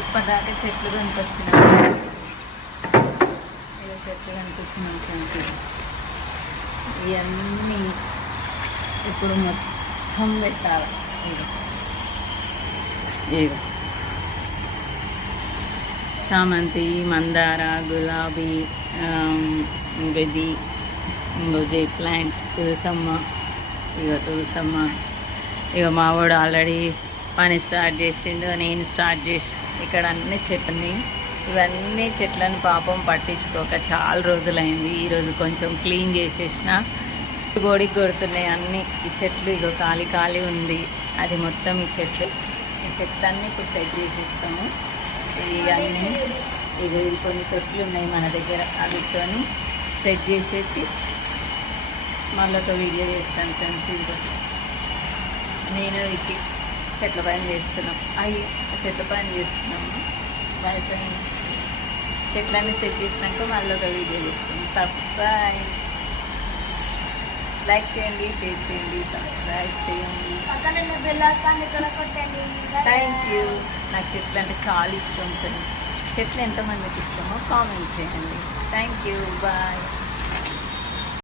ఇప్పటిదాకా చెట్లు కనిపించినాయి, ఇక చెట్లు కనిపించినాయి. ఇవన్నీ ఇప్పుడు మొత్తం పెట్టాలి. ఇక చామంతి, మందార, గులాబీ, గది, ఇంకోజీ ప్లాంట్, తులసమ్మ. తులసమ్మ ఇక మావాడు ఆల్రెడీ పని స్టార్ట్ చేసిండు, నేను స్టార్ట్ చేసి ఇక్కడ అన్ని చెట్లని, ఇవన్నీ చెట్లను పాపం పట్టించుకోక చాలా రోజులైంది. ఈరోజు కొంచెం క్లీన్ చేసేసిన. గోడికి కొడుతున్నాయి అన్నీ ఈ చెట్లు. ఇగో ఖాళీ ఖాళీ ఉంది అది మొత్తం. ఈ చెట్లన్నీ ఇప్పుడు సెట్ చేసేస్తాము. ఇవన్నీ ఇది కొన్ని తొట్లు ఉన్నాయి మన దగ్గర, అవితోని సెట్ చేసేసి మళ్ళీ ఒక వీడియో చేస్తాను ఫ్రెండ్స్. ఇదిగో నేను ఇది చెట్ల పైన చేస్తున్నాం, అవి చెట్ల పైన చేస్తున్నాము. బై ఫ్రెండ్స్, చెట్లన్నీ సెట్ చేసినాక మళ్ళీ ఒక వీడియో చేస్తాను. సబ్స్క్రైబ్, లైక్ చేయండి, షేర్ చేయండి, సబ్స్క్రైబ్ చేయండి. Thank you. నాకు చెట్లు అంటే చాలా ఇష్టం ఫ్రెండ్స్. చెట్లు ఎంతమందికి ఇష్టమో కామెంట్ చేయండి. Thank you, bye.